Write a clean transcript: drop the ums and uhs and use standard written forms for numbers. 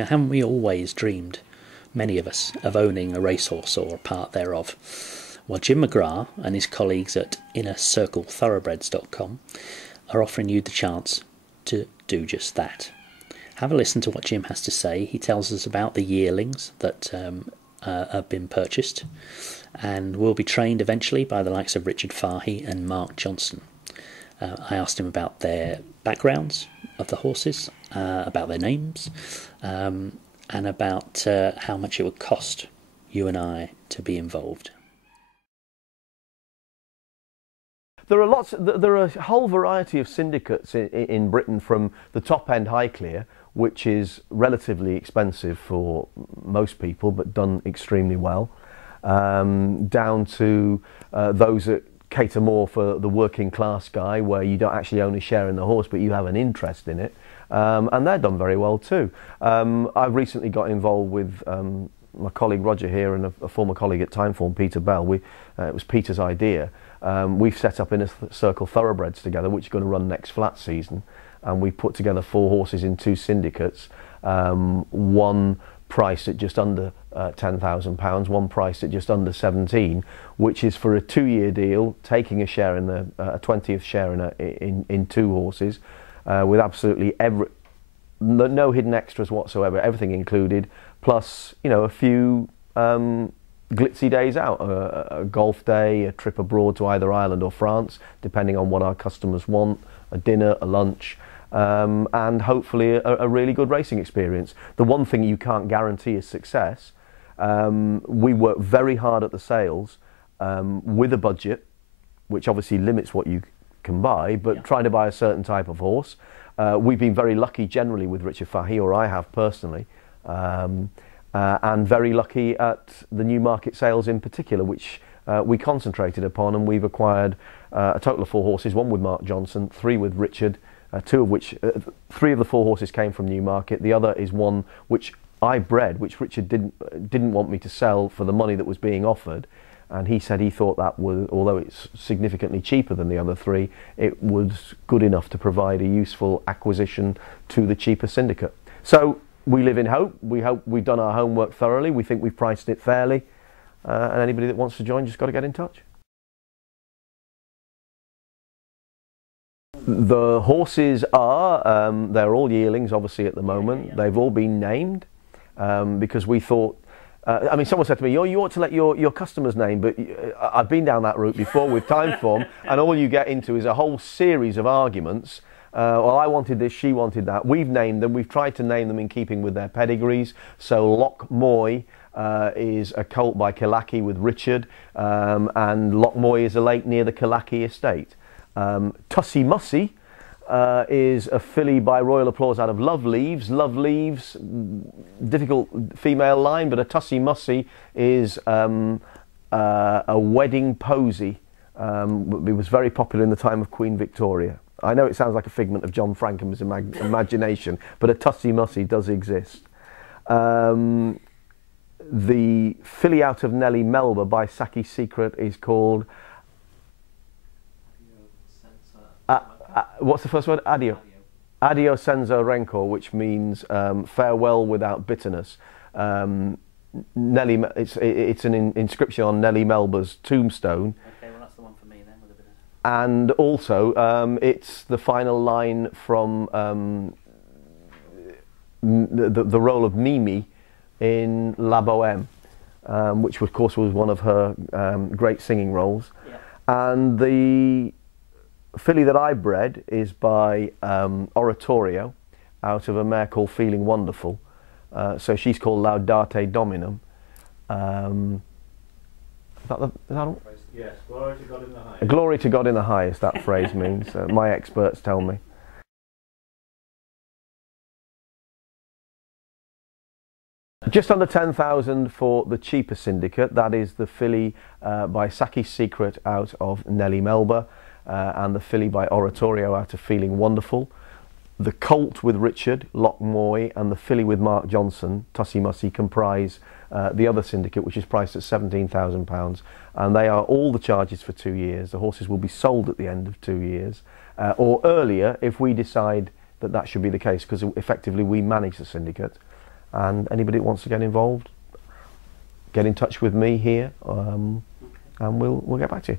Now, haven't we always dreamed, many of us, of owning a racehorse or a part thereof? Well, Jim McGrath and his colleagues at Innercirclethoroughbreds.com are offering you the chance to do just that. Have a listen to what Jim has to say. He tells us about the yearlings that have been purchased and will be trained eventually by the likes of Richard Fahey and Mark Johnson. I asked him about their backgrounds of the horses, about their names, and about how much it would cost you and I to be involved. There are a whole variety of syndicates in Britain, from the top-end Highclere, which is relatively expensive for most people but done extremely well, down to those that cater more for the working class guy, where you don't actually own a share in the horse but you have an interest in it, and they're done very well too. I've recently got involved with my colleague Roger here and a former colleague at Timeform, Peter Bell. It was Peter's idea. We've set up Innercirclethoroughbreds together, which is going to run next flat season, and we put together 4 horses in 2 syndicates, one priced at just under £10,000, one priced at just under 17, which is for a 2-year deal, taking a share in a 20th share in 2 horses, with absolutely no hidden extras whatsoever, everything included, plus a few glitzy days out, a golf day, a trip abroad to either Ireland or France, depending on what our customers want, a dinner, a lunch, and hopefully a really good racing experience. The one thing you can't guarantee is success. We work very hard at the sales with a budget, which obviously limits what you can buy, but trying to buy a certain type of horse. We've been very lucky generally with Richard Fahey, or I have personally, and very lucky at the Newmarket sales in particular, which we concentrated upon, and we've acquired a total of 4 horses, 1 with Mark Johnson, 3 with Richard, 2 of which, 3 of the 4 horses came from Newmarket. The other is one which I bred, which Richard didn't want me to sell for the money that was being offered, and he said he thought that was, although it's significantly cheaper than the other 3, it was good enough to provide a useful acquisition to the cheaper syndicate. So we live in hope. We hope we've done our homework thoroughly. We think we've priced it fairly, and anybody that wants to join just got to get in touch. The horses are, they're all yearlings obviously at the moment. They've all been named because we thought, I mean, someone said to me, oh, you ought to let your customers name, but I've been down that route before with Timeform, and all you get into is a whole series of arguments. Well, I wanted this, she wanted that. We've named them. We've tried to name them in keeping with their pedigrees. So Loch Moy is a colt by Kilaki with Richard, and Loch Moy is a lake near the Kilaki estate. Tussie Mussy is a filly by Royal Applause out of Loveleaves. Loveleaves, difficult female line, but a Tussie Mussy is a wedding posy. It was very popular in the time of Queen Victoria. I know it sounds like a figment of John Frankham's imagination, but a Tussie Mussy does exist. The filly out of Nellie Melba by Saki Secret is called... what's the first word? Adio. Adio senza rancor, which means farewell without bitterness. It's an inscription on Nellie Melba's tombstone. Okay, well that's the one for me then, with a bit of... And also, it's the final line from the role of Mimi in La Bohème, which of course was one of her great singing roles. Yeah. And the filly that I bred is by Oratorio, out of a mare called Feeling Wonderful. So she's called Laudate Dominum. Is that all? Yes, glory to God in the highest. Glory to God in the highest, that phrase means. My experts tell me. Just under 10,000 for the cheaper syndicate. That is the filly by Saki Secret out of Nellie Melba, and the filly by Oratorio out of Feeling Wonderful. The colt with Richard, Loch Moy, and the filly with Mark Johnson, Tussie Mussy, comprise the other syndicate, which is priced at £17,000, and they are all the charges for 2 years. The horses will be sold at the end of 2 years, or earlier if we decide that that should be the case, because effectively we manage the syndicate. and anybody that wants to get involved, get in touch with me here, and we'll get back to you.